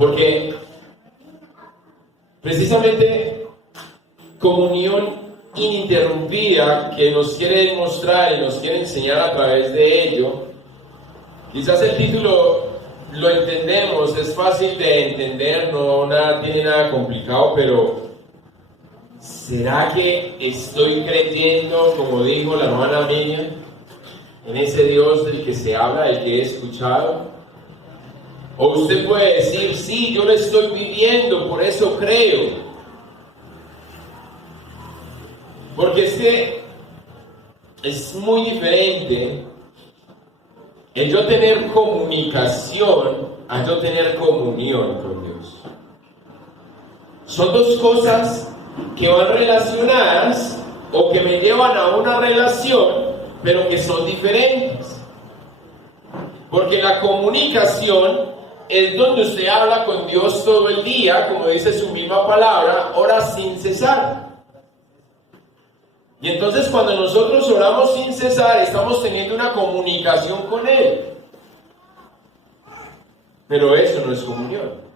Porque precisamente comunión ininterrumpida que nos quiere mostrar y nos quiere enseñar a través de ello, quizás el título lo entendemos, es fácil de entender, tiene nada complicado, pero ¿será que estoy creyendo, como dijo la hermana Miriam, en ese Dios del que se habla, del que he escuchado? O usted puede decir, sí, yo lo estoy viviendo, por eso creo. Porque es que es muy diferente el yo tener comunicación a yo tener comunión con Dios. Son dos cosas que van relacionadas o que me llevan a una relación, pero que son diferentes. Porque la comunicación es donde usted habla con Dios todo el día, como dice su misma palabra, ora sin cesar. Y entonces cuando nosotros oramos sin cesar, estamos teniendo una comunicación con Él. Pero eso no es comunión.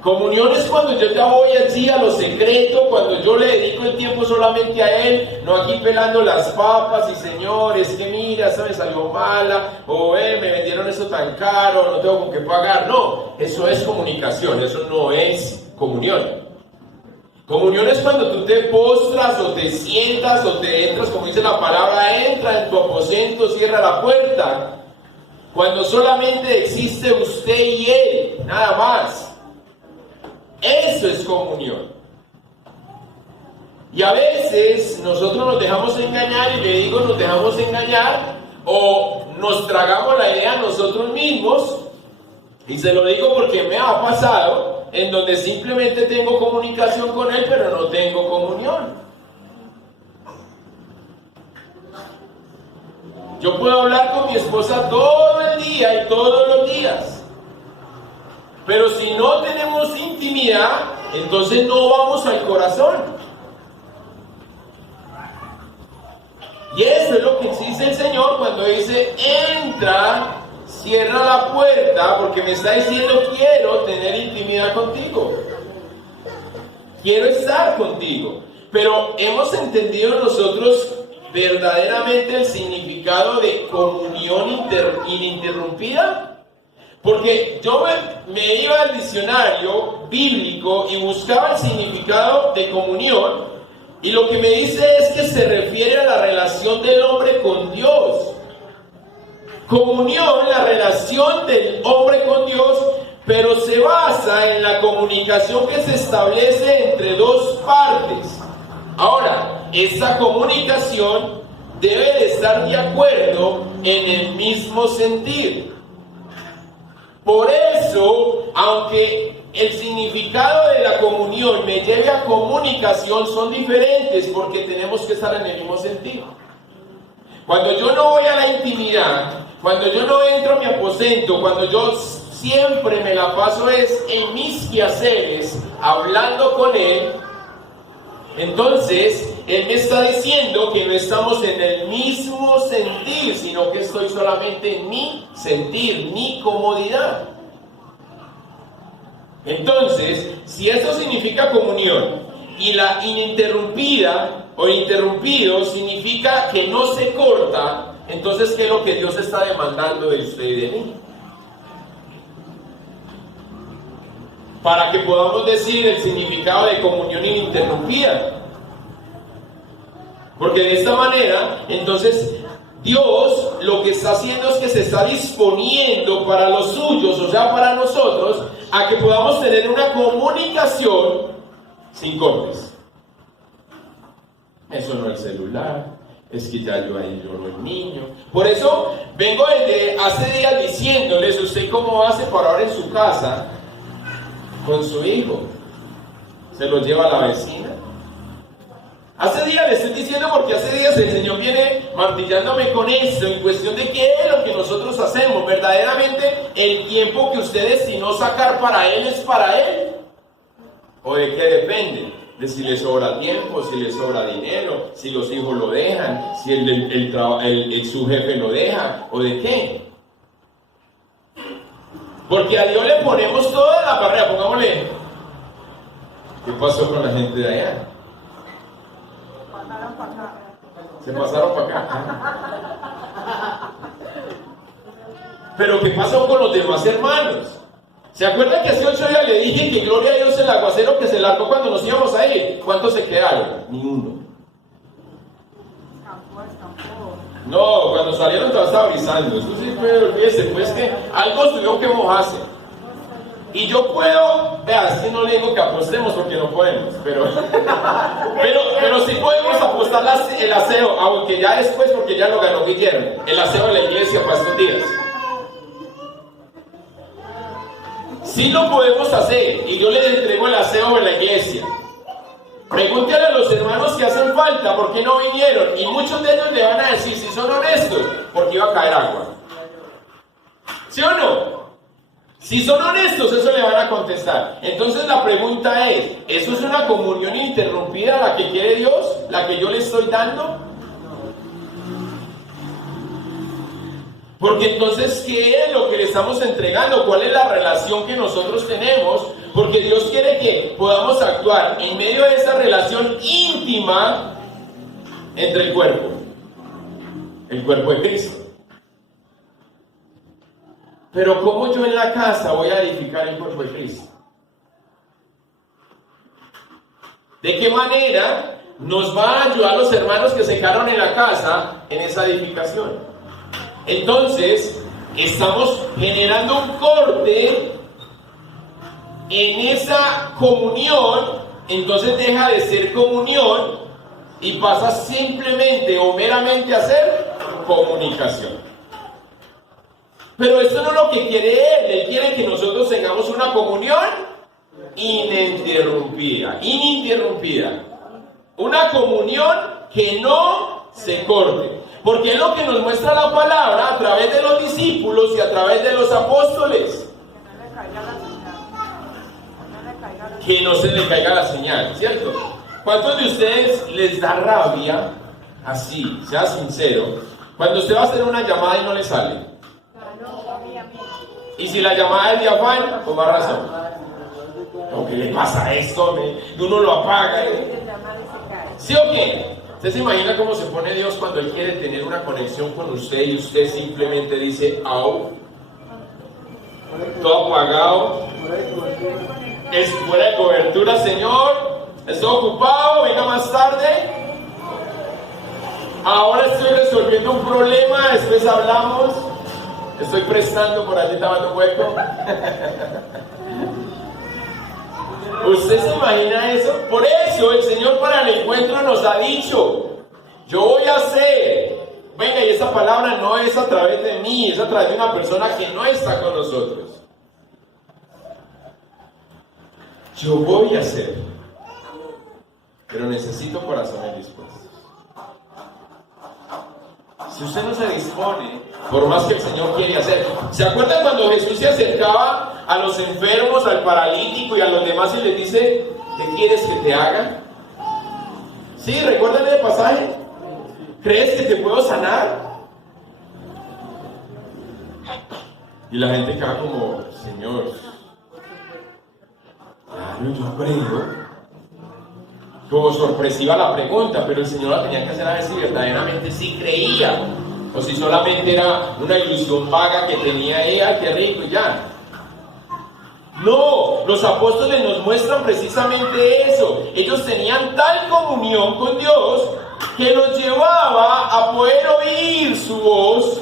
Comunión es cuando yo ya voy allí a lo secreto, cuando yo le dedico el tiempo solamente a Él, no aquí pelando las papas y Señor, es que mira, esta me salió mala, o me vendieron eso tan caro, no tengo con qué pagar. No, eso es comunicación, eso no es comunión. Comunión es cuando tú te postras o te sientas o te entras, como dice la palabra, entra en tu aposento, cierra la puerta. Cuando solamente existe usted y Él, nada más. Eso es comunión. Y a veces nosotros nos dejamos engañar, y le digo nos dejamos engañar, o nos tragamos la idea nosotros mismos, y se lo digo porque me ha pasado, en donde simplemente tengo comunicación con Él, pero no tengo comunión. Yo puedo hablar con mi esposa todo el día y todos los días, pero si no tenemos intimidad, entonces no vamos al corazón. Y eso es lo que dice el Señor cuando dice, entra, cierra la puerta, porque me está diciendo, quiero tener intimidad contigo. Quiero estar contigo. Pero hemos entendido nosotros verdaderamente el significado de comunión ininterrumpida. Porque yo me iba al diccionario bíblico y buscaba el significado de comunión, y lo que me dice es que se refiere a la relación del hombre con Dios. Comunión, la relación del hombre con Dios, pero se basa en la comunicación que se establece entre dos partes. Ahora, esa comunicación debe de estar de acuerdo en el mismo sentir. Por eso, aunque el significado de la comunión me lleve a comunicación, son diferentes porque tenemos que estar en el mismo sentido. Cuando yo no voy a la intimidad, cuando yo no entro a mi aposento, cuando yo siempre me la paso en mis quehaceres, hablando con Él, entonces Él me está diciendo que no estamos en el mismo sentir, sino que estoy solamente en mi sentir, mi comodidad. Entonces, si esto significa comunión, y la ininterrumpida o interrumpido significa que no se corta, entonces, ¿qué es lo que Dios está demandando de usted y de mí? Para que podamos decir el significado de comunión ininterrumpida. Porque de esta manera, entonces, Dios lo que está haciendo es que se está disponiendo para los suyos, o sea, para nosotros, a que podamos tener una comunicación sin cortes. Eso no es el celular, es que ya yo ahí lloro el niño. Por eso vengo desde hace días diciéndoles, ¿usted cómo hace para ahora en su casa con su hijo? ¿Se lo lleva a la vecina? Hace días le estoy diciendo porque hace días el Señor viene martillándome con esto, en cuestión de qué es lo que nosotros hacemos. Verdaderamente el tiempo que usted destinó sacar para Él es para Él. ¿O de qué depende? De si le sobra tiempo, si le sobra dinero, si los hijos lo dejan, si su jefe lo deja, ¿o de qué? Porque a Dios le ponemos toda la barrera. Pongámosle, ¿qué pasó con la gente de allá? Se pasaron para acá. Pero ¿qué pasó con los demás hermanos? ¿Se acuerdan que hace 8 días le dije que gloria a Dios el aguacero que se largó cuando nos íbamos a ir? ¿Cuántos se quedaron? Ni uno. No, cuando salieron todos estaba brisando. Eso sí fue, olvídese, pues que algo tuvieron que mojarse. Y yo puedo, vea, es que no le digo que apostemos porque no podemos, pero sí podemos apostar el aseo, aunque ya después, porque ya lo ganó Guillermo, el aseo de la iglesia para estos días. Sí lo podemos hacer, y yo les entrego el aseo de la iglesia. Pregúntale a los hermanos que hacen falta por qué no vinieron, y muchos de ellos le van a decir, si son honestos, porque iba a caer agua. ¿Sí o no? Si son honestos, eso le van a contestar. Entonces la pregunta es, ¿eso es una comunión interrumpida la que quiere Dios? ¿La que yo le estoy dando? Porque entonces, ¿qué es lo que le estamos entregando? ¿Cuál es la relación que nosotros tenemos? Porque Dios quiere que podamos actuar en medio de esa relación íntima entre el cuerpo de Cristo. Pero ¿cómo yo en la casa voy a edificar el cuerpo de Cristo? ¿De qué manera nos va a ayudar los hermanos que se quedaron en la casa en esa edificación? Entonces, estamos generando un corte en esa comunión, entonces deja de ser comunión y pasa simplemente o meramente a ser comunicación. Pero eso no es lo que quiere Él quiere que nosotros tengamos una comunión ininterrumpida, una comunión que no se corte, porque es lo que nos muestra la palabra a través de los discípulos y a través de los apóstoles. Que no se le caiga la señal, ¿cierto? ¿Cuántos de ustedes les da rabia, así, sea sincero, cuando usted va a hacer una llamada y no le sale? Y si la llamada es de afán, con más razón. ¿Qué le pasa a esto? Uno lo apaga. ¿Sí o qué? ¿Usted se imagina cómo se pone Dios cuando Él quiere tener una conexión con usted y usted simplemente dice, au, todo apagado, es fuera de cobertura, Señor, estoy ocupado, venga más tarde, ahora estoy resolviendo un problema, después hablamos, estoy prestando por allí, estaba un hueco. ¿Usted se imagina eso? Por eso el Señor para el encuentro nos ha dicho, yo voy a hacer. Venga, y esa palabra no es a través de mí, es a través de una persona que no está con nosotros. Yo voy a hacer, pero necesito corazones dispuestos. Si usted no se dispone, por más que el Señor quiere hacer. ¿Se acuerdan cuando Jesús se acercaba a los enfermos, al paralítico y a los demás y les dice, ¿qué quieres que te haga? ¿Sí? ¿Recuerdan el pasaje? ¿Crees que te puedo sanar? Y la gente queda como, Señor, claro, yo creo. Como sorpresiva la pregunta, pero el Señor la tenía que hacer a ver si verdaderamente sí creía, o si solamente era una ilusión vaga que tenía ella, qué rico y ya. No, los apóstoles nos muestran precisamente eso. Ellos tenían tal comunión con Dios que los llevaba a poder oír su voz,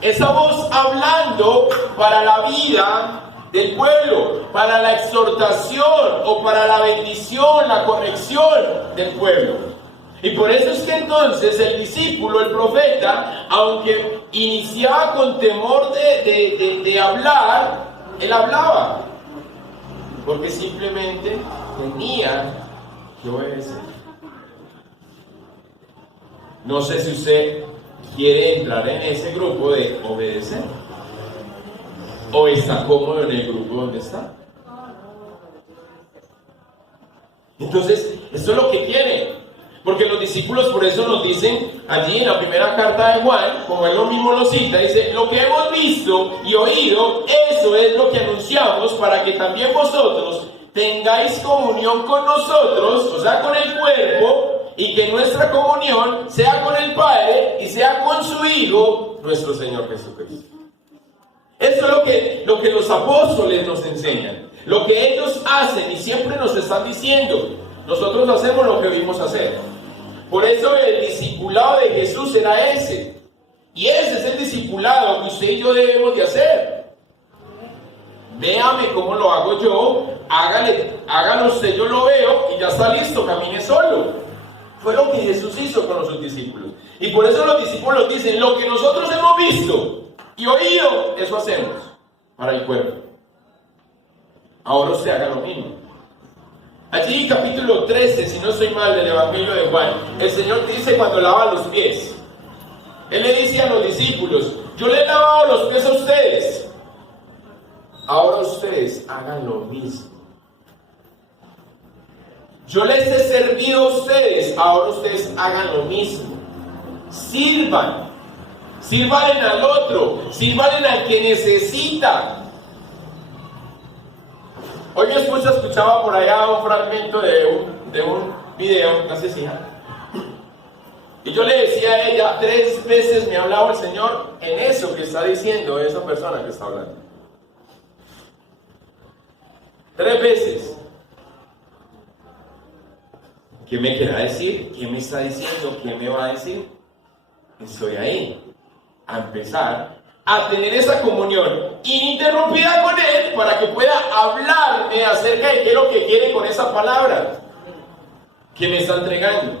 esa voz hablando para la vida del pueblo, para la exhortación o para la bendición, la corrección del pueblo. Y por eso es que entonces el discípulo, el profeta, aunque iniciaba con temor de hablar, él hablaba, porque simplemente tenía que obedecer. No sé si usted quiere entrar en ese grupo de obedecer, o está cómodo en el grupo donde está. Entonces, esto es lo que quiere, porque los discípulos por eso nos dicen allí en la primera carta de Juan, como él lo mismo lo cita, dice, lo que hemos visto y oído, eso es lo que anunciamos, para que también vosotros tengáis comunión con nosotros, o sea, con el cuerpo, y que nuestra comunión sea con el Padre y sea con su Hijo, nuestro Señor Jesucristo. Eso es lo que los apóstoles nos enseñan, lo que ellos hacen y siempre nos están diciendo. Nosotros hacemos lo que vimos hacer. Por eso el discipulado de Jesús era ese. Y ese es el discipulado que usted y yo debemos de hacer. Véame cómo lo hago yo, hágalo usted, yo lo veo y ya está listo, camine solo. Fue lo que Jesús hizo con sus discípulos. Y por eso los discípulos dicen, lo que nosotros hemos visto y oído, eso hacemos para el cuerpo. Ahora usted haga lo mismo. Allí capítulo 13, si no estoy mal, del Evangelio de Juan, el Señor dice cuando lava los pies. Él le dice a los discípulos, yo le he lavado los pies a ustedes. Ahora ustedes hagan lo mismo. Yo les he servido a ustedes, ahora ustedes hagan lo mismo. Sirvan al otro, sirvan al que necesita. Hoy mi esposa escuchaba por allá un fragmento de un video, gracias hija. Y yo le decía a ella, 3 veces me ha hablado el Señor en eso que está diciendo esa persona que está hablando. 3 veces. ¿Qué me querrá decir? ¿Qué me está diciendo? ¿Qué me va a decir? Estoy ahí, a empezar a tener esa comunión ininterrumpida con Él para que pueda hablarme acerca de qué es lo que quiere con esa palabra que me está entregando,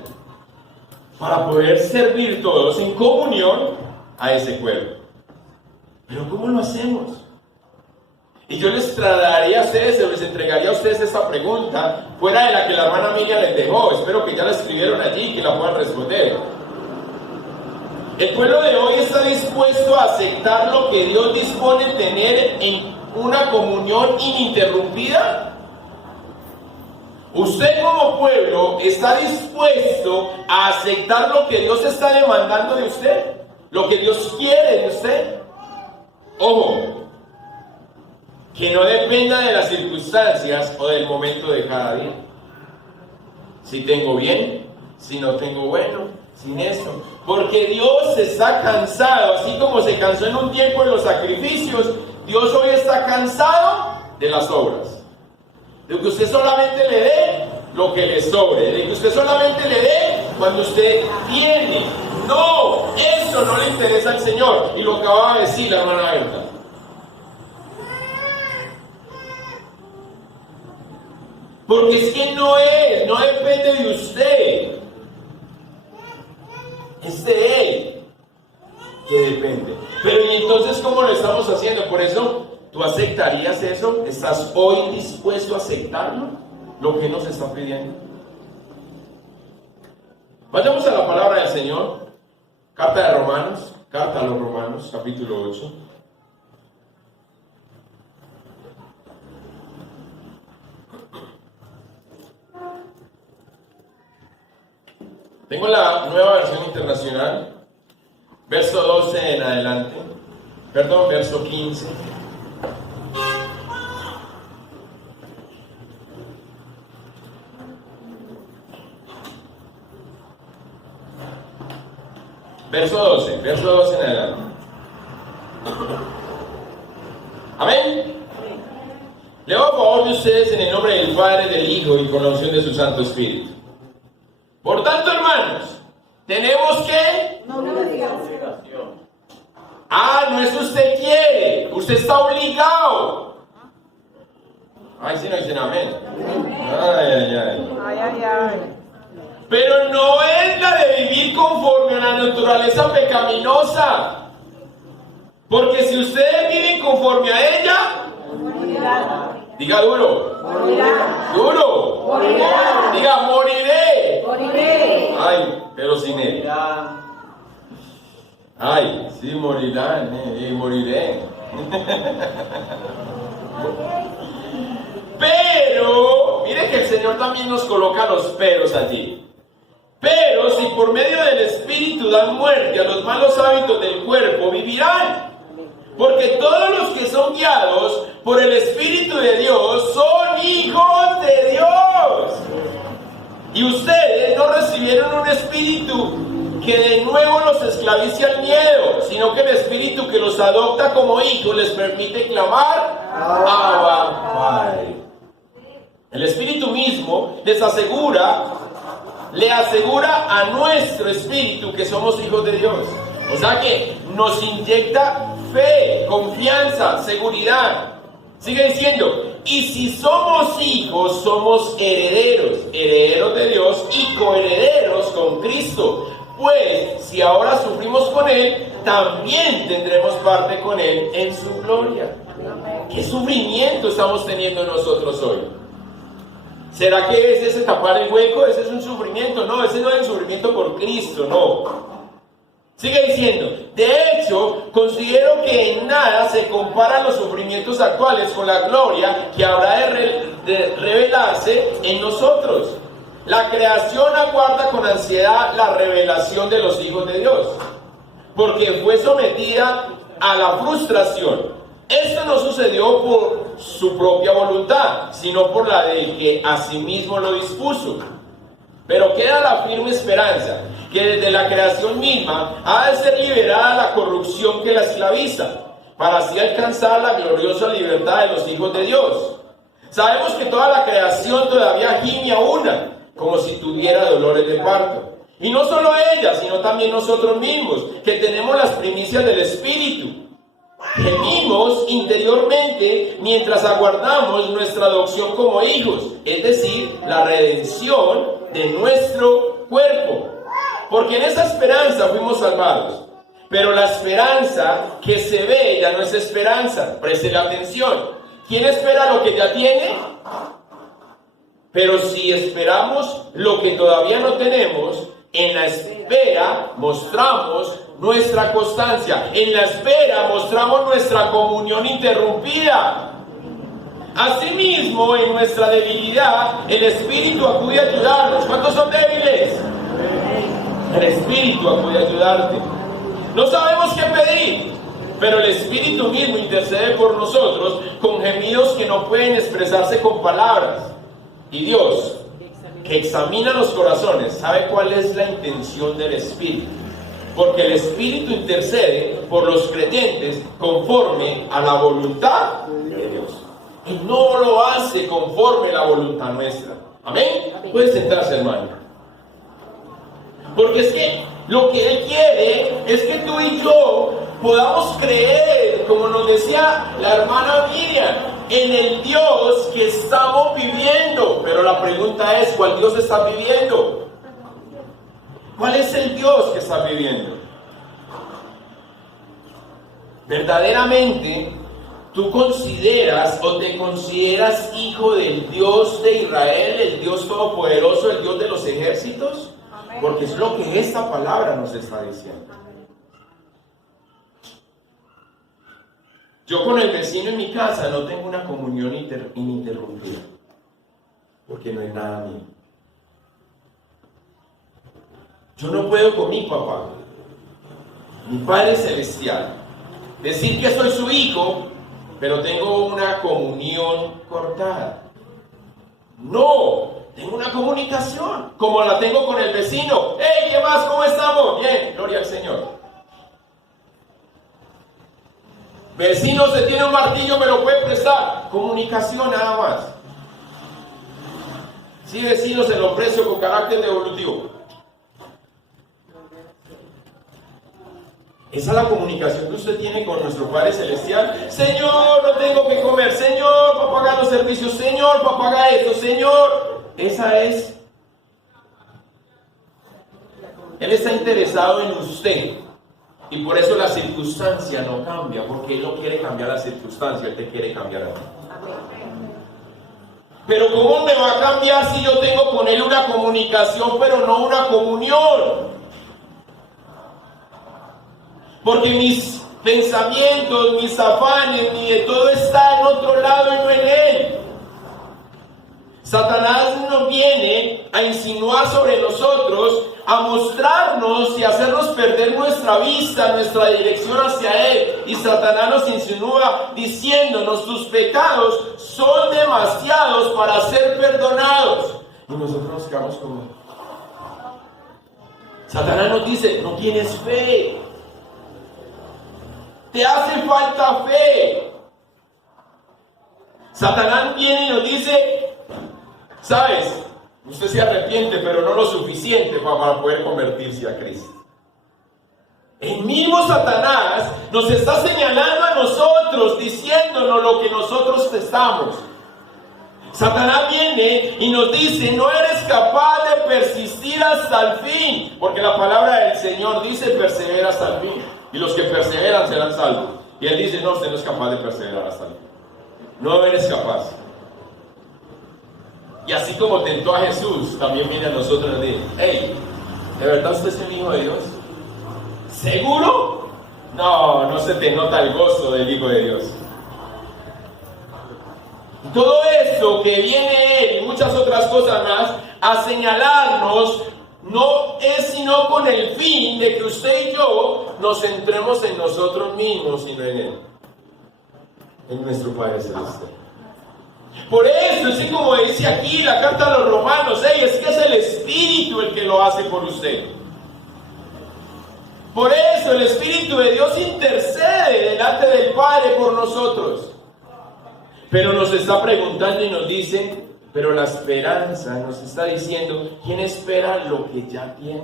para poder servir todos en comunión a ese cuerpo. Pero ¿cómo lo hacemos? Y yo les trasladaría a ustedes, se les entregaría a ustedes esta pregunta, fuera de la que la hermana Miriam les dejó. Espero que ya la escribieron allí y que la puedan responder. ¿El pueblo de hoy está dispuesto a aceptar lo que Dios dispone tener en una comunión ininterrumpida? ¿Usted como pueblo está dispuesto a aceptar lo que Dios está demandando de usted? ¿Lo que Dios quiere de usted? Ojo, que no dependa de las circunstancias o del momento de cada día. Si tengo bien, si no tengo bueno, sin eso. Porque Dios está cansado, así como se cansó en un tiempo en los sacrificios, Dios hoy está cansado de las obras. De que usted solamente le dé lo que le sobre, de que usted solamente le dé cuando usted tiene. No, eso no le interesa al Señor. Y lo acababa de decir la hermana Berta. Porque es que no depende de usted. Es de Él que depende. Pero ¿y entonces cómo lo estamos haciendo? Por eso, ¿tú aceptarías eso? ¿Estás hoy dispuesto a aceptarlo? Lo que nos está pidiendo. Vayamos a la palabra del Señor. Carta a los Romanos, capítulo 8. Tengo la nueva versión internacional, verso 12 en adelante, verso 15. Verso 12 en adelante. Amén. Leo a favor de ustedes en el nombre del Padre, del Hijo y con la unción de su Santo Espíritu. Por tanto, hermanos, tenemos que... No es usted quiere, usted está obligado. Ay, si no dicen amén. Ay. Pero no es la de vivir conforme a la naturaleza pecaminosa. Porque si ustedes viven conforme a ella, diga duro. Duro. Diga moriré. Ay, pero sin él. Ay, sí, morirán, moriré. Pero, mire que el Señor también nos coloca los peros allí. Pero si por medio del Espíritu dan muerte a los malos hábitos del cuerpo, vivirán. Porque todos los que son son guiados por el Espíritu de Dios son hijos de Dios. Y ustedes no recibieron un espíritu que de nuevo los esclavice al miedo, sino que el Espíritu que los adopta como hijos les permite clamar Abba, Padre. El Espíritu mismo le asegura a nuestro espíritu que somos hijos de Dios. O sea que nos inyecta fe, confianza, seguridad. Sigue diciendo, y si somos hijos, somos herederos, herederos de Dios y coherederos con Cristo. Pues, si ahora sufrimos con Él, también tendremos parte con Él en su gloria. ¿Qué sufrimiento estamos teniendo nosotros hoy? ¿Será que es ese tapar el hueco? ¿Ese es un sufrimiento? No, ese no es un sufrimiento por Cristo, no. Sigue diciendo, de hecho, considero que en nada se comparan los sufrimientos actuales con la gloria que habrá de revelarse en nosotros. La creación aguarda con ansiedad la revelación de los hijos de Dios, porque fue sometida a la frustración. Esto no sucedió por su propia voluntad, sino por la del que asimismo lo dispuso. Pero queda la firme esperanza que desde la creación misma ha de ser liberada la corrupción que la esclaviza, para así alcanzar la gloriosa libertad de los hijos de Dios. Sabemos que toda la creación todavía gime a una, como si tuviera dolores de parto. Y no solo ella, sino también nosotros mismos, que tenemos las primicias del Espíritu. Gemimos interiormente mientras aguardamos nuestra adopción como hijos, es decir, la redención de nuestro cuerpo. Porque en esa esperanza fuimos salvados. Pero la esperanza que se ve ya no es esperanza. Preste la atención. ¿Quién espera lo que ya tiene? Pero si esperamos lo que todavía no tenemos, en la espera mostramos nuestra constancia. En la espera mostramos nuestra comunión interrumpida. Asimismo, en nuestra debilidad, el Espíritu acude a ayudarnos. ¿Cuántos son débiles? El Espíritu acude a ayudarte. No sabemos qué pedir, pero el Espíritu mismo intercede por nosotros con gemidos que no pueden expresarse con palabras. Y Dios, que examina los corazones, sabe cuál es la intención del Espíritu. Porque el Espíritu intercede por los creyentes conforme a la voluntad de Dios. Y no lo hace conforme a la voluntad nuestra. ¿Amén? Puedes sentarse, hermano. Porque es que lo que Él quiere es que tú y yo podamos creer, como nos decía la hermana Miriam, en el Dios que estamos viviendo. Pero la pregunta es, ¿cuál Dios estás viviendo? ¿Cuál es el Dios que estás viviendo? Verdaderamente, ¿tú consideras o te consideras hijo del Dios de Israel, el Dios todopoderoso, el Dios de los ejércitos? Porque es lo que esta palabra nos está diciendo. Yo con el vecino en mi casa no tengo una comunión ininterrumpida, porque no hay nada mío. Yo no puedo con mi papá, mi Padre Celestial, decir que soy su hijo, pero tengo una comunión cortada. No, tengo una comunicación, como la tengo con el vecino. ¡Hey, qué más! ¿Cómo estamos? Bien, gloria al Señor. Vecino, se tiene un martillo, ¿me lo puede prestar? Comunicación nada más. Sí, vecino, se lo precio con carácter devolutivo. Esa es la comunicación que usted tiene con nuestro Padre Celestial. Señor, no tengo que comer. Señor, para pagar los servicios. Señor, para pagar esto. Señor, esa es. Él está interesado en usted. Y por eso la circunstancia no cambia. Porque Él no quiere cambiar la circunstancia. Él te quiere cambiar a ti. Pero ¿cómo me va a cambiar si yo tengo con Él una comunicación, pero no una comunión? Porque mis pensamientos, mis afanes, ni de todo está en otro lado y no en Él. Satanás no viene a insinuar sobre nosotros, a mostrarnos y hacernos perder nuestra vista, nuestra dirección hacia Él. Y Satanás nos insinúa diciéndonos: tus pecados son demasiados para ser perdonados. Y nosotros nos quedamos como... Satanás nos dice: no tienes fe. Te hace falta fe. Satanás viene y nos dice: ¿sabes? Usted se arrepiente, pero no lo suficiente para poder convertirse a Cristo. El mismo Satanás nos está señalando a nosotros, diciéndonos lo que nosotros estamos. Satanás viene y nos dice: no eres capaz de persistir hasta el fin, porque la palabra del Señor dice: persevera hasta el fin, y los que perseveran serán salvos. Y Él dice: no, usted no es capaz de perseverar hasta el fin. No eres capaz. Y así como tentó a Jesús, también viene a nosotros y nos dice: hey, ¿de verdad usted es el Hijo de Dios? ¿Seguro? No se te nota el gozo del Hijo de Dios. Y todo esto que viene Él y muchas otras cosas más a señalarnos, no es sino con el fin de que usted y yo nos centremos en nosotros mismos, sino en Él, en nuestro Padre Celestial. Por eso, así como dice aquí la carta a los romanos, es que es el Espíritu el que lo hace por usted. Por eso el Espíritu de Dios intercede delante del Padre por nosotros. Pero nos está preguntando y nos dice: pero la esperanza, nos está diciendo, ¿quién espera lo que ya tiene?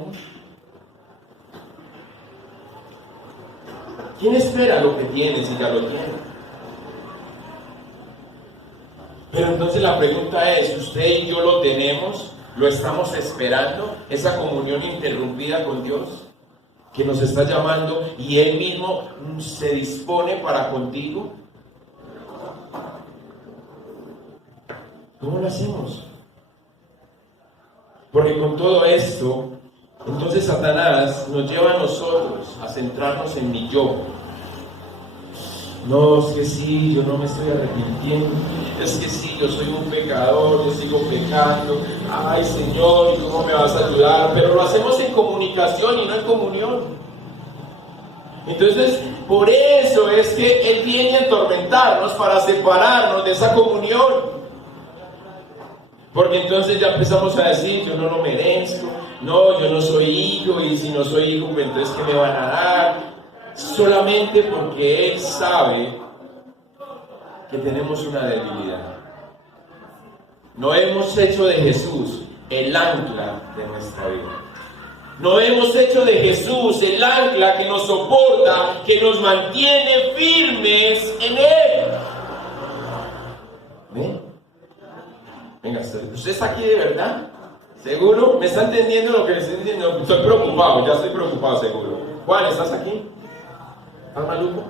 ¿Quién espera lo que tiene si ya lo tiene? Pero entonces la pregunta es: ¿usted y yo lo tenemos? ¿Lo estamos esperando? Esa comunión interrumpida con Dios, que nos está llamando y Él mismo se dispone para contigo. ¿Cómo lo hacemos? Porque con todo esto, entonces Satanás nos lleva a nosotros a centrarnos en mi yo. No, es que sí, yo no me estoy arrepintiendo. Es que sí, yo soy un pecador, yo sigo pecando. Ay, Señor, ¿y cómo me vas a ayudar? Pero lo hacemos en comunicación y no en comunión. Entonces, por eso es que Él viene a atormentarnos para separarnos de esa comunión. Porque entonces ya empezamos a decir: yo no lo merezco, no, yo no soy hijo, y si no soy hijo, entonces ¿qué me van a dar? Solamente porque Él sabe que tenemos una debilidad. No hemos hecho de Jesús el ancla de nuestra vida. No hemos hecho de Jesús el ancla que nos soporta, que nos mantiene firmes en Él. ¿Ven? Venga, ¿usted está aquí de verdad? ¿Seguro? ¿Me está entendiendo lo que le estoy diciendo? Estoy preocupado, ya estoy preocupado, seguro. Juan, ¿estás aquí? ¿Estás maluco?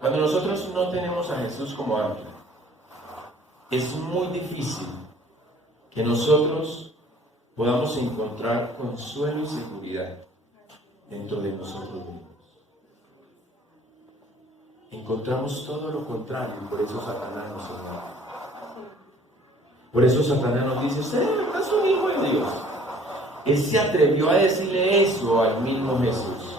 Cuando nosotros no tenemos a Jesús como ancla, es muy difícil que nosotros podamos encontrar consuelo y seguridad dentro de nosotros mismos. Encontramos todo lo contrario, y por eso Satanás nos engaña. Por eso Satanás nos dice: ¿usted es un hijo de Dios? Él se atrevió a decirle eso al mismo Jesús.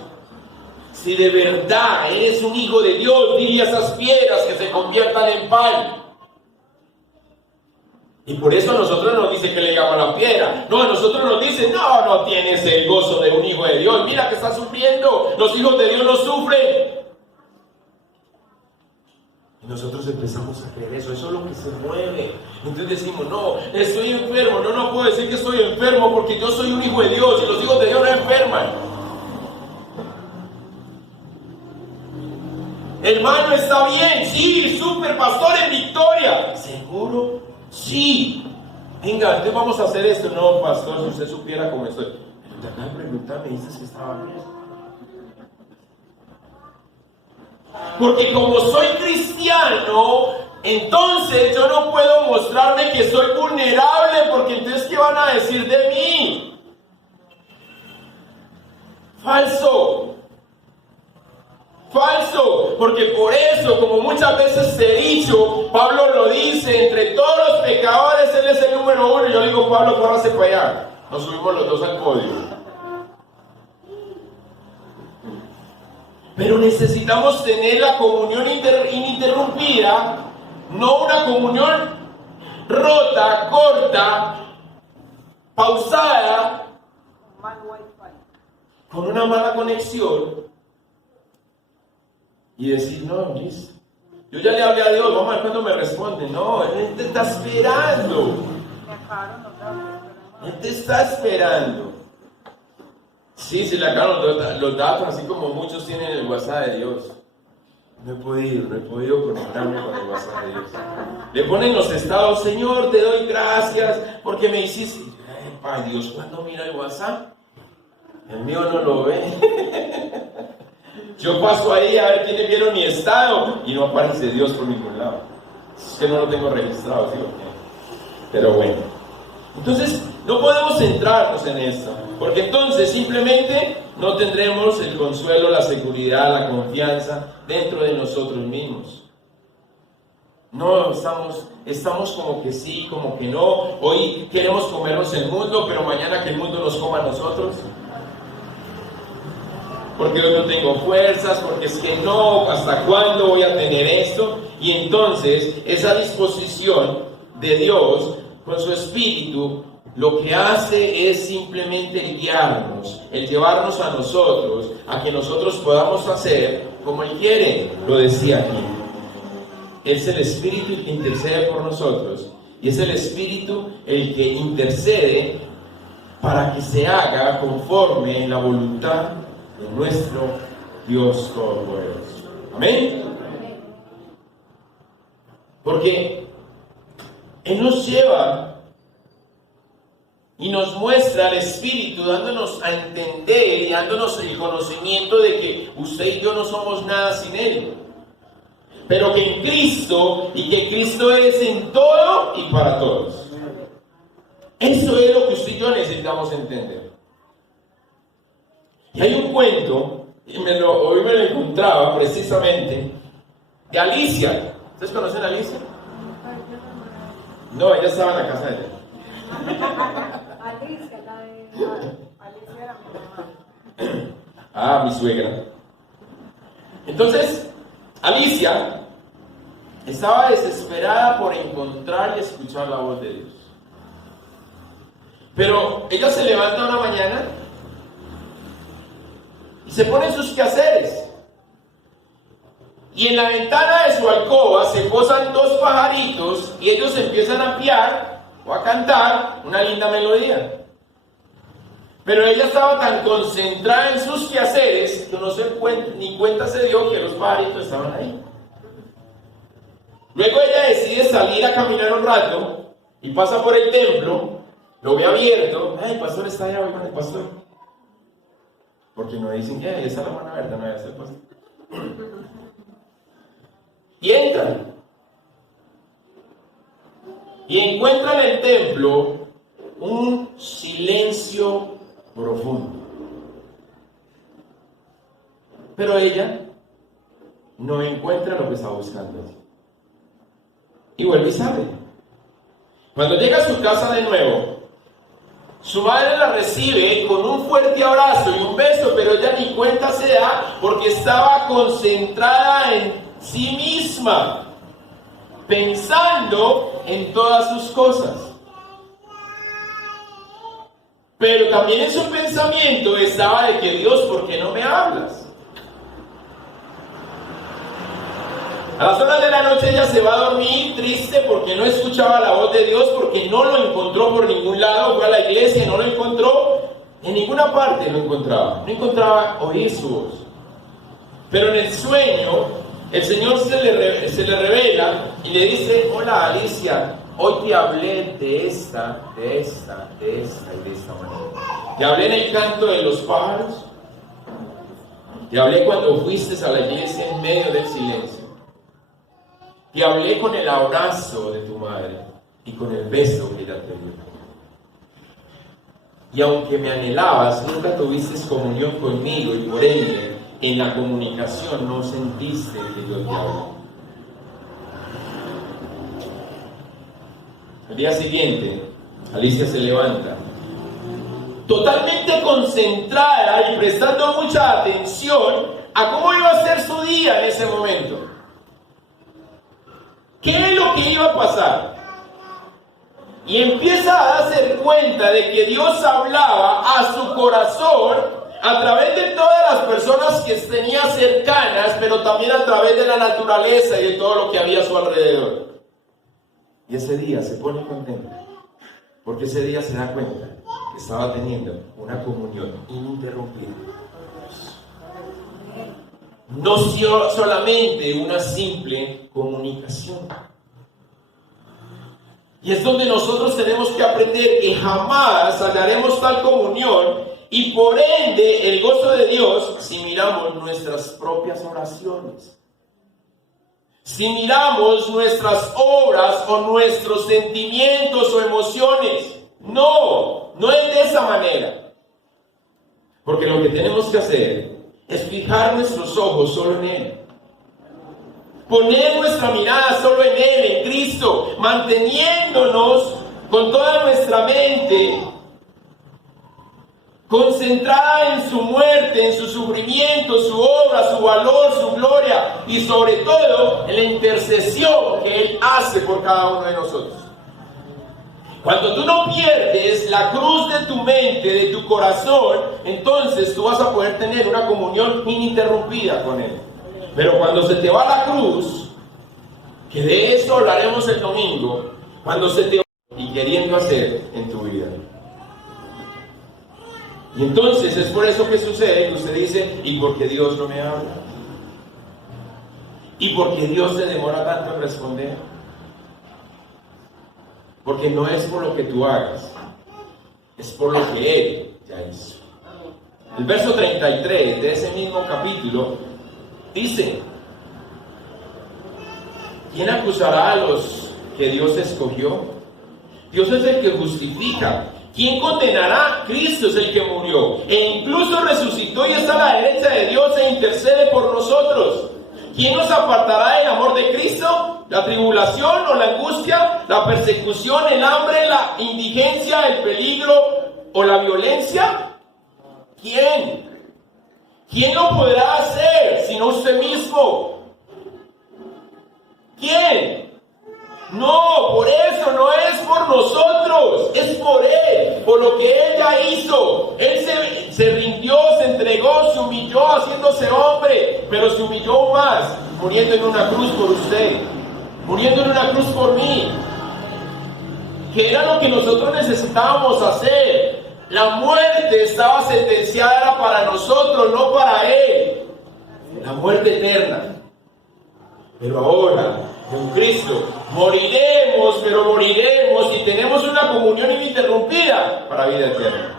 Si de verdad eres un hijo de Dios, dile a esas piedras que se conviertan en pan. Y por eso a nosotros nos dice que le llama la piedra. No, a nosotros nos dice: no tienes el gozo de un hijo de Dios. Mira que estás sufriendo. Los hijos de Dios no sufren. Y nosotros empezamos a creer eso. Eso es lo que se mueve. Entonces decimos: no, estoy enfermo. No puedo decir que estoy enfermo porque yo soy un hijo de Dios. Y los hijos de Dios no enferman. Hermano, ¿está bien? Sí, súper, pastor, en victoria. ¿Seguro? Sí. Venga, entonces vamos a hacer esto. No, pastor, si usted supiera cómo estoy. Pero te acabo de preguntar, me dices que estaba bien. Porque como soy cristiano, entonces yo no puedo mostrarme que soy vulnerable, porque entonces ¿qué van a decir de mí? Falso. Falso, porque por eso, como muchas veces he dicho, Pablo lo dice, entre todos los pecadores Él es el número uno. Y yo le digo, Pablo, córrase para allá. Nos subimos los dos al podio. Pero necesitamos tener la comunión ininterrumpida, no una comunión rota, corta, pausada, con una mala conexión. Y decir, no, listo. Yo ya le hablé a Dios, vamos a ver cuándo me responde. No, Él te está esperando. Él te está esperando. Sí, se le acabaron los datos, así como muchos tienen el WhatsApp de Dios. No he podido conectarme con el WhatsApp de Dios. Le ponen los estados, Señor, te doy gracias porque me hiciste. Ay, Dios, ¿cuándo mira el WhatsApp? El mío no lo ve. Yo paso ahí a ver quiénes vieron mi estado y no aparece Dios por ningún lado. Es que no lo tengo registrado, ¿sí? Pero bueno. Entonces, no podemos centrarnos en esto, porque entonces simplemente no tendremos el consuelo, la seguridad, la confianza dentro de nosotros mismos. No, estamos como que sí, como que no. Hoy queremos comernos el mundo, pero mañana que el mundo nos coma a nosotros. Porque hoy no tengo fuerzas, porque es que no, ¿hasta cuándo voy a tener esto? Y entonces esa disposición de Dios con su Espíritu lo que hace es simplemente guiarnos, el llevarnos a nosotros, a que nosotros podamos hacer como Él quiere. Lo decía aquí. Es el Espíritu el que intercede por nosotros, y es el Espíritu el que intercede para que se haga conforme en la voluntad de nuestro Dios Todopoderoso. Amén. Porque Él nos lleva y nos muestra el Espíritu, dándonos a entender y dándonos el conocimiento de que usted y yo no somos nada sin Él, pero que en Cristo, y que Cristo es en todo y para todos. Eso es lo que usted y yo necesitamos entender. Y hay un cuento, y hoy me lo encontraba precisamente, de Alicia. ¿Ustedes conocen a Alicia? No, ella estaba en la casa de ella. Alicia, Alicia era mi mamá. Ah, mi suegra. Entonces, Alicia estaba desesperada por encontrar y escuchar la voz de Dios. Pero ella se levanta una mañana y se pone en sus quehaceres. Y en la ventana de su alcoba se posan dos pajaritos y ellos empiezan a piar o a cantar una linda melodía. Pero ella estaba tan concentrada en sus quehaceres que no se ni cuenta se dio que los pajaritos estaban ahí. Luego ella decide salir a caminar un rato y pasa por el templo, lo ve abierto. El pastor está allá, oigan el pastor. Porque no dicen que esa es la mano abierta, no es el pastor. Y entran. Y encuentran en el templo un silencio profundo. Pero ella no encuentra lo que está buscando. Y vuelve y sale. Cuando llega a su casa de nuevo, su madre la recibe con un fuerte abrazo y un beso, pero ella ni cuenta se da porque estaba concentrada en sí misma, pensando en todas sus cosas. Pero también en su pensamiento estaba de que Dios, ¿por qué no me hablas? A las horas de la noche ella se va a dormir triste porque no escuchaba la voz de Dios, porque no lo encontró por ningún lado. Fue a la iglesia y no lo encontró. En ninguna parte lo encontraba. No encontraba oír su voz. Pero en el sueño, el Señor se le revela y le dice: hola Alicia, hoy te hablé de esta y de esta manera. Te hablé en el canto de los pájaros. Te hablé cuando fuiste a la iglesia en medio del silencio. Te hablé con el abrazo de tu madre y con el beso que ella te dio. y aunque me anhelabas, nunca tuviste comunión conmigo y por ende, en la comunicación no sentiste que yo te hablaba. Al día siguiente, Alicia se levanta, totalmente concentrada y prestando mucha atención a cómo iba a ser su día en ese momento. ¿Qué es lo que iba a pasar? Y empieza a darse cuenta de que Dios hablaba a su corazón a través de todas las personas que tenía cercanas, pero también a través de la naturaleza y de todo lo que había a su alrededor. Y ese día se pone contenta, porque ese día se da cuenta que estaba teniendo una comunión ininterrumpida. No solamente una simple comunicación. Y es donde nosotros tenemos que aprender que jamás hallaremos tal comunión y por ende el gozo de Dios si miramos nuestras propias oraciones. Si miramos nuestras obras o nuestros sentimientos o emociones. No es de esa manera. Porque lo que tenemos que hacer es fijar nuestros ojos solo en Él. Poner nuestra mirada solo en Él, en Cristo, manteniéndonos con toda nuestra mente concentrada en su muerte, en su sufrimiento, su obra, su valor, su gloria y sobre todo en la intercesión que Él hace por cada uno de nosotros. Cuando tú no pierdes la cruz de tu mente, de tu corazón, entonces tú vas a poder tener una comunión ininterrumpida con Él. Pero cuando se te va la cruz, que de eso hablaremos el domingo, cuando se te va y queriendo hacer en tu vida. Y entonces es por eso que sucede que usted dice, ¿y por qué Dios no me habla? ¿Y por qué Dios se demora tanto en responder? Porque no es por lo que tú hagas, es por lo que Él ya hizo. El verso 33 de ese mismo capítulo dice: ¿quién acusará a los que Dios escogió? Dios es el que justifica. ¿Quién condenará? Cristo es el que murió e incluso resucitó y está a la derecha de Dios e intercede por nosotros. ¿Quién nos apartará del amor de Cristo? ¿La tribulación o la angustia? ¿La persecución, el hambre, la indigencia, el peligro o la violencia? ¿Quién? ¿Quién lo podrá hacer sino usted mismo? ¿Quién? No, por eso no es por nosotros, es por Él, por lo que Él ya hizo. Él se rindió, se entregó, se humilló haciéndose hombre, pero se humilló más, muriendo en una cruz por usted, muriendo en una cruz por mí, que era lo que nosotros necesitábamos hacer. La muerte estaba sentenciada era para nosotros, no para Él, la muerte eterna. Pero ahora, con Cristo, moriremos, pero moriremos y tenemos una comunión ininterrumpida para vida eterna.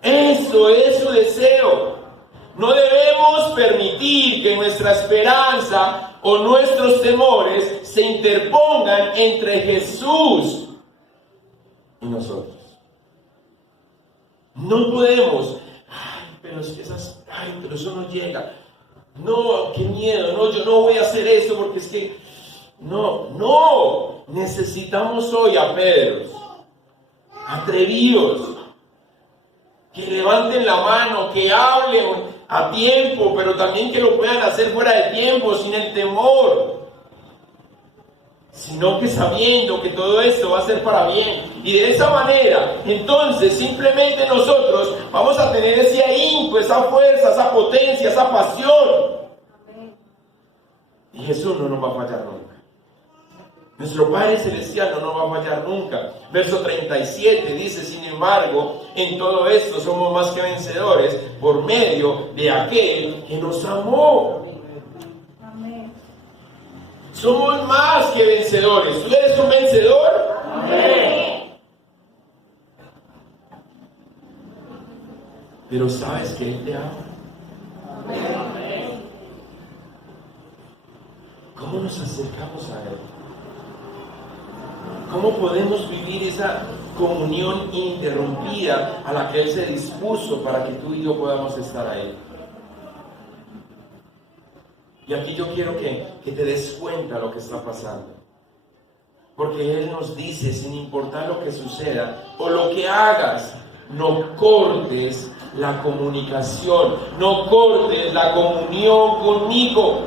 Eso es su deseo. No debemos permitir que nuestra esperanza o nuestros temores se interpongan entre Jesús y nosotros. No podemos, pero es que pero eso no llega. No, qué miedo, no, yo no voy a hacer eso porque es que, no, necesitamos hoy a Pedros, atrevidos, que levanten la mano, que hablen a tiempo, pero también que lo puedan hacer fuera de tiempo, sin el temor, sino que sabiendo que todo esto va a ser para bien. Y de esa manera, entonces, simplemente nosotros vamos a tener ese ahínco, esa fuerza, esa potencia, esa pasión. Y Jesús no nos va a fallar nunca. Nuestro Padre Celestial no nos va a fallar nunca. Verso 37 dice: sin embargo, en todo esto somos más que vencedores por medio de aquel que nos amó. Somos más que vencedores. ¿Tú eres un vencedor? Amén. Pero sabes que Él te ama. Amén. ¿Cómo nos acercamos a Él? ¿Cómo podemos vivir esa comunión ininterrumpida a la que Él se dispuso para que tú y yo podamos estar ahí. Y aquí yo quiero que te des cuenta de lo que está pasando. Porque Él nos dice, sin importar lo que suceda o lo que hagas, no cortes la comunicación, no cortes la comunión conmigo.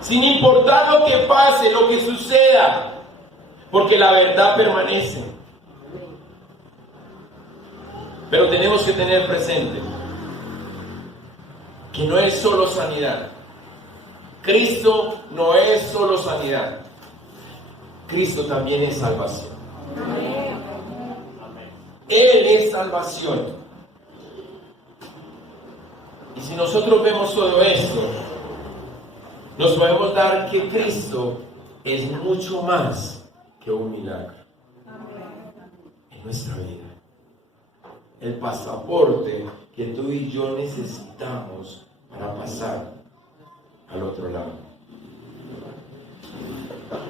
Sin importar lo que pase, lo que suceda, porque la verdad permanece. Pero tenemos que tener presente que no es solo sanidad. Cristo no es solo sanidad. Cristo también es salvación. Él es salvación. Y si nosotros vemos todo esto, nos podemos dar que Cristo es mucho más que un milagro en nuestra vida. El pasaporte que tú y yo necesitamos para pasar al otro lado.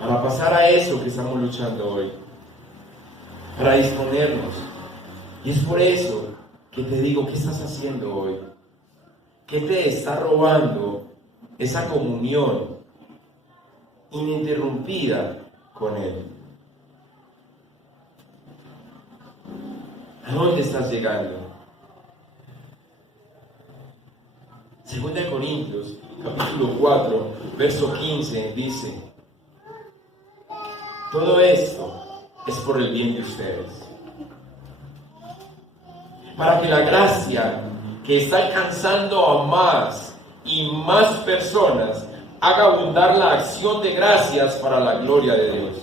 Para pasar a eso que estamos luchando hoy. Para disponernos. Y es por eso que te digo, ¿qué estás haciendo hoy? ¿Qué te está robando esa comunión ininterrumpida con Él? ¿A dónde estás llegando? 2 Corintios, capítulo 4, verso 15, dice: todo esto es por el bien de ustedes, para que la gracia que está alcanzando a más y más personas haga abundar la acción de gracias para la gloria de Dios.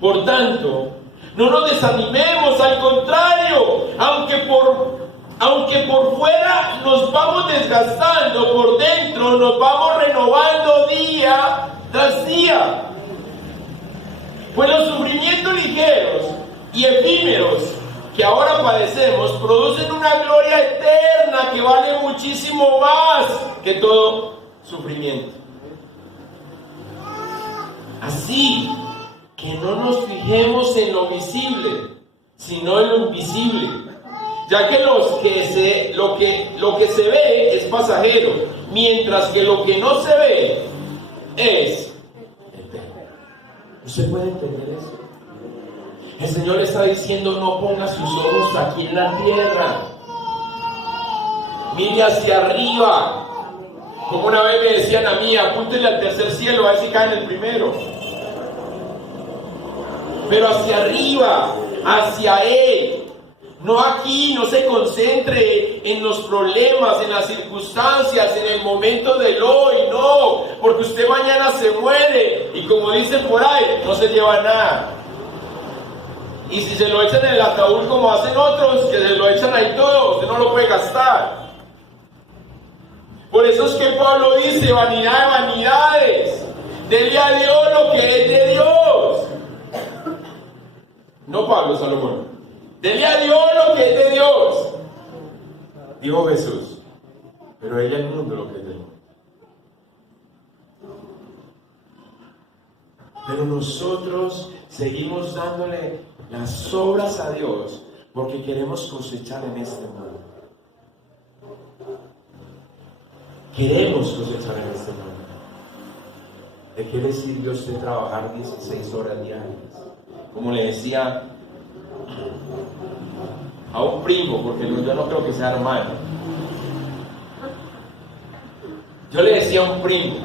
Por tanto, no nos desanimemos, al contrario, aunque por fuera nos vamos desgastando, por dentro nos vamos renovando día tras día. Pues los sufrimientos ligeros y efímeros que ahora padecemos producen una gloria eterna que vale muchísimo más que todo sufrimiento. Así que no nos fijemos en lo visible, sino en lo invisible, ya que lo que se ve es pasajero, mientras que lo que no se ve es eterno. ¿Usted puede entender eso? El Señor está diciendo: no ponga sus ojos aquí en la tierra, mire hacia arriba. Como una vez me decían a mí: apúntele al tercer cielo, a ver si cae en el primero. Pero hacia arriba, hacia Él. No aquí, no se concentre en los problemas, en las circunstancias, en el momento del hoy, no, porque usted mañana se muere y como dicen por ahí, no se lleva nada. Y si se lo echan en el ataúd como hacen otros, que se lo echan ahí todo, usted no lo puede gastar. Por eso es que Pablo dice: vanidad de vanidades, dele a Dios lo que es de Dios. No Pablo, Salomón. Dele a Dios lo que es de Dios, dijo Jesús, pero ella al mundo lo que es de Dios. Pero nosotros seguimos dándole las obras a Dios porque queremos cosechar en este mundo. Queremos cosechar en este mundo. ¿De qué le sirvió a usted trabajar 16 horas diarias? Como le decía a un primo, porque yo no creo que sea hermano. Yo le decía a un primo: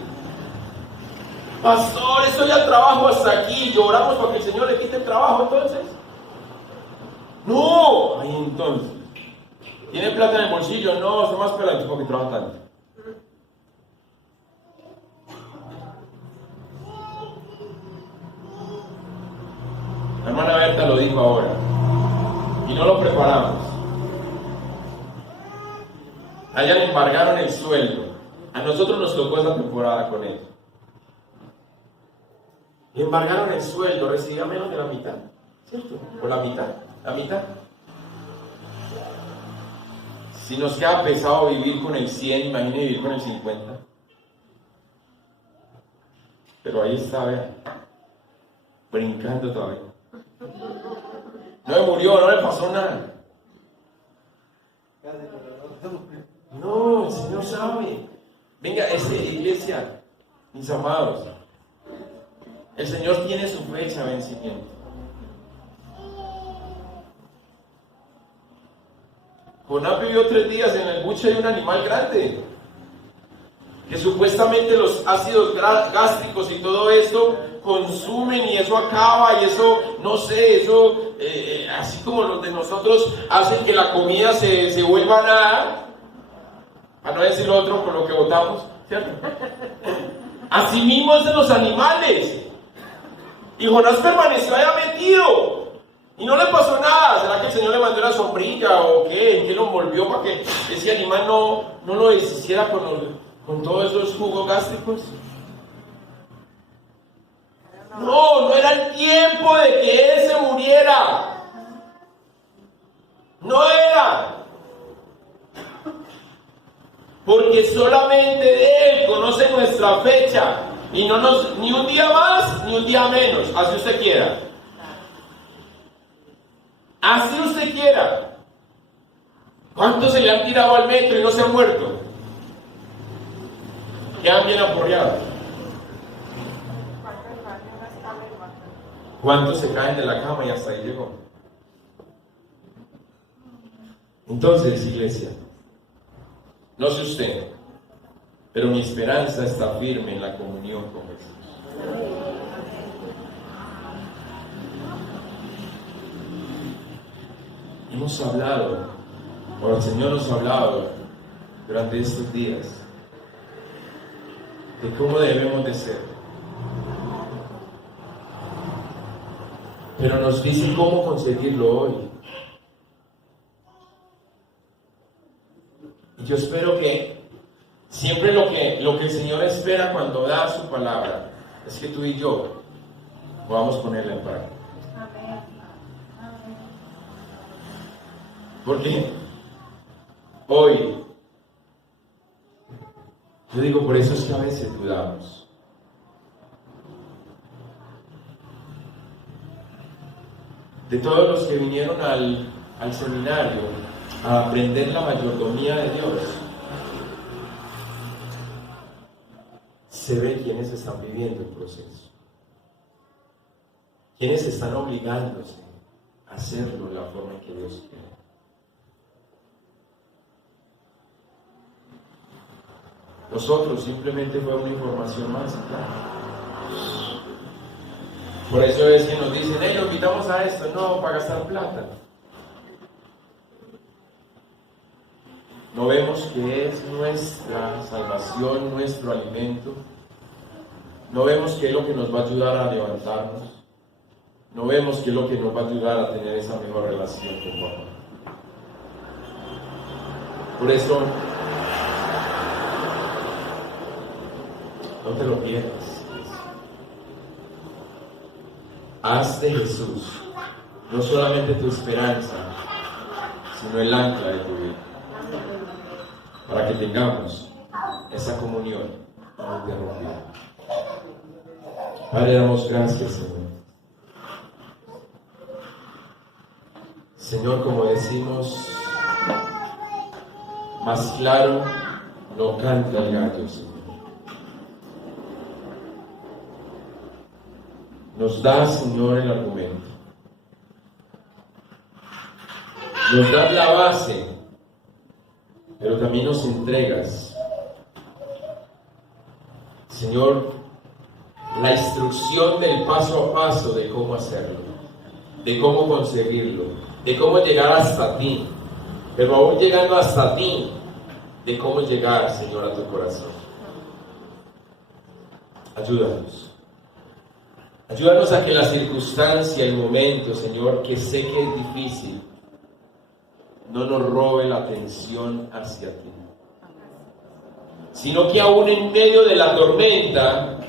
pastor, estoy al trabajo hasta aquí, lloramos para que el Señor le quite el trabajo. Entonces, no, ay, entonces, ¿tiene plata en el bolsillo? No, estoy más pelado porque trabaja tanto. La hermana Berta lo dijo ahora y no lo preparamos. A ella le embargaron el sueldo, a nosotros nos tocó esa temporada con él. Le embargaron el sueldo, recibía menos de la mitad, ¿cierto? O la mitad. Si nos queda pesado vivir con el 100, imagine vivir con el 50. Pero ahí está, vean, brincando todavía. No me murió, no le pasó nada. No, el Señor sabe. Venga, iglesia, mis amados, el Señor tiene su fecha de vencimiento. Jonás vivió 3 días en el buche de un animal grande, que supuestamente los ácidos gástricos y todo esto consumen y eso acaba y eso, no sé, eso, así como los de nosotros hacen que la comida se vuelva nada, para no decir lo otro por lo que votamos, ¿cierto? Así mismo es de los animales. Y Jonás permaneció allá metido y no le pasó nada. ¿Será que el Señor le mandó una sombrilla o qué? ¿En qué lo envolvió para que ese animal no lo deshiciera con todos esos jugos gástricos? No era el tiempo de que él se muriera. No era. Porque solamente Él conoce nuestra fecha. Y no ni un día más, ni un día menos. Así usted quiera. Así usted quiera. ¿Cuántos se le han tirado al metro y no se han muerto? Quedan bien aporreados. ¿Cuántos se caen de la cama y hasta ahí llegó? Entonces, iglesia, no sé usted, pero mi esperanza está firme en la comunión con Jesús. Hemos hablado, o el Señor nos ha hablado durante estos días de cómo debemos de ser. Pero nos dice cómo conseguirlo hoy. Y yo espero que siempre lo que el Señor espera cuando da su palabra es que tú y yo podamos ponerla en práctica. Porque hoy, yo digo, por eso es que a veces dudamos. De todos los que vinieron al seminario a aprender la mayordomía de Dios, se ve quienes están viviendo el proceso, quienes están obligándose a hacerlo de la forma en que Dios quiere. Nosotros simplemente fue una información más, claro. Por eso es que nos dicen, hey, lo invitamos a esto, no, para gastar plata. No vemos que es nuestra salvación, nuestro alimento. No vemos que es lo que nos va a ayudar a levantarnos. No vemos que es lo que nos va a ayudar a tener esa mejor relación con papá. Por eso, no te lo pierdas. Haz de Jesús no solamente tu esperanza, sino el ancla de tu vida, para que tengamos esa comunión ininterrumpida. Padre, damos gracias, Señor. Señor, como decimos, más claro no canta el gallo, Señor. Nos da, Señor, el argumento. Nos das la base, pero también nos entregas, Señor, la instrucción del paso a paso de cómo hacerlo, de cómo conseguirlo, de cómo llegar hasta ti, pero aún llegando hasta ti, de cómo llegar, Señor, a tu corazón. Ayúdanos. Ayúdanos a que la circunstancia, el momento, Señor, que sé que es difícil, no nos robe la atención hacia ti, sino que aún en medio de la tormenta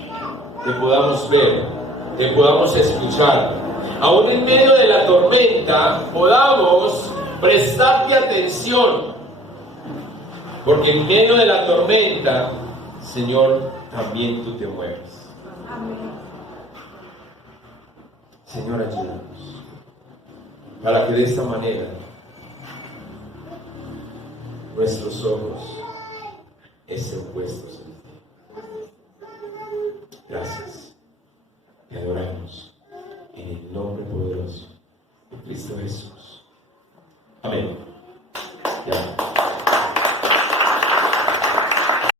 te podamos ver, te podamos escuchar. Aún en medio de la tormenta podamos prestarte atención, porque en medio de la tormenta, Señor, también tú te mueves. Amén. Señor, ayúdanos. para que de esta manera nuestros ojos estén puestos en ti. Gracias. Te adoramos en el nombre poderoso de Cristo Jesús. Amén. Ya.